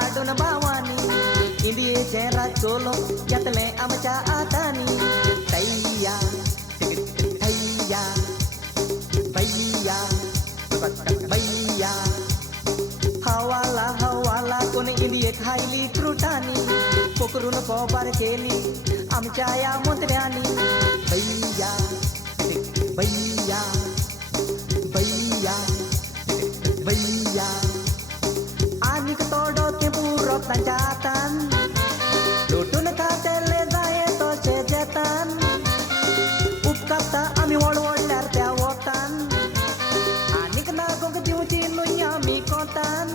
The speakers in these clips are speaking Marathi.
adon bawani Indie jera cholo yatle amcha atani Tayya Tayya Bayya Bayya Hawala hawala kone indie khaili krutani Pokrun kobar keli amcha ya montrani Bayya Bayya Bayya Bayya Ani ketodo tempuro tanjatan Dudun katele daye to cejetan Upkata ami wal-walar teawotan Ani kena gong ketiuci nunyami kotan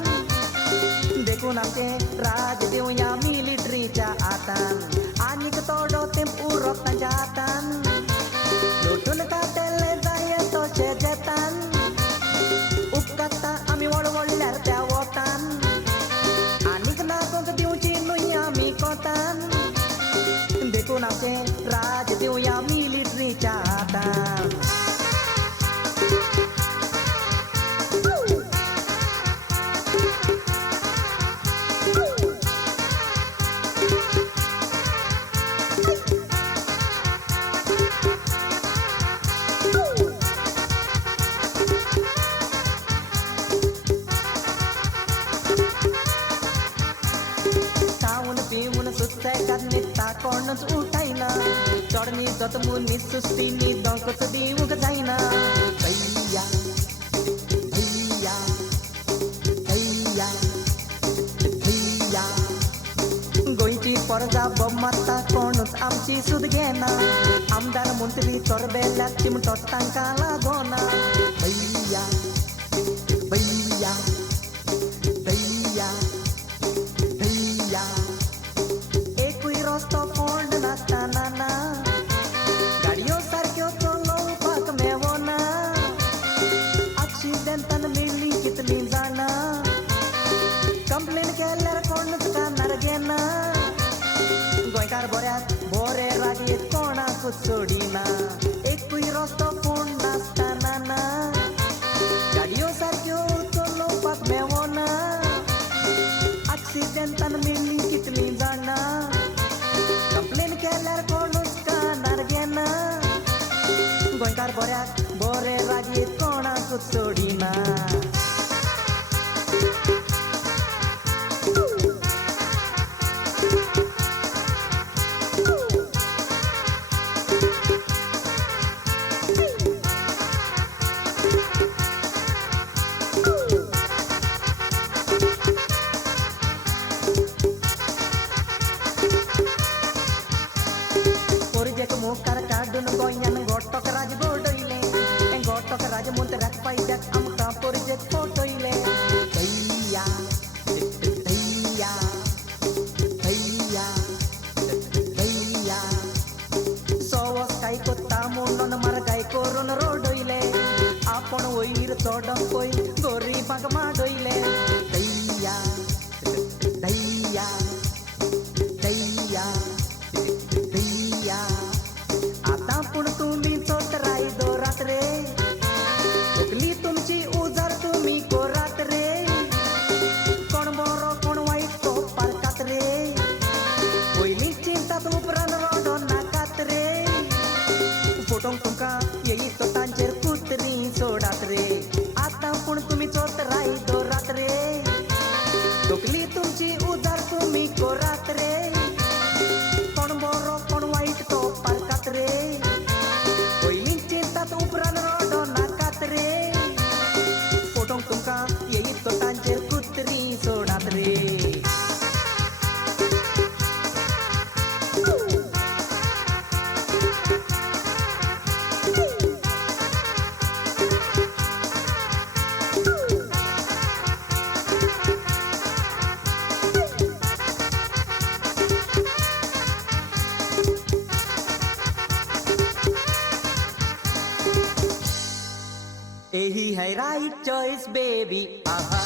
Deku namke raj tiunya militri jaatan Ani ketodo tempuro tanjatan Dudun katele daye to cejetan Upkata ami wal-walar teawotan Ani kena gong ketiuci nunyami kotan Deku namke raj tiunya militri jaatan Nita konon utaina Chorni dotmuni sustini donko sediu kejaina Bayya Bayya Bayya Bayya Goiti porja bomata konon amchi sudgena Amdar muntri torbela tim totang kala gona Bayya Bayya Bayya Bayya Rosto fond nastanana Gadio sarkyo cholo pak mevona Accidentan mili kitni jana Complain keller kon ka nargena Goikar boryat bore ragi kona kutsudina Ekui rosto fond nastanana Gadio sarkyo cholo pak mevona Accidentan mili kitni jana Complain keller konus ka nargena Goinkar boryat bore ragi kona kutsudina Mukar kadun goyan gotok raj bodoile gotok raj muntrak paijak amka porjek fotoile Bayya Bayya Bayya Bayya Sovos kai kotamu non margai koron rodoile apon oir todam koi gori bagma doile Bayya Bayya Bayya Bayya Atapun तुम्ही चोतराई दोरात रे चुकली तुमची उजार तुम्ही कोरात रे कोण बरो कोण वाईट तो पारकात रे पहिली चिंता तू प्राण रोडो नाकात रे फोटोंग तुमका येई तो तांचेर कुत्री सोडात रे आतापूण तुम्ही चोतराई दोरात रे चुकली तुमची उजार तुम्ही कोरात रे कोण बरो कोण वाईट तो पारकात रे पहिली चिंता तू प्राण रोडो नाकात रे फोटोंग तुमका येई तो तांचेर कुत्री सोडात रे यही है राइट चॉइस बेबी आहा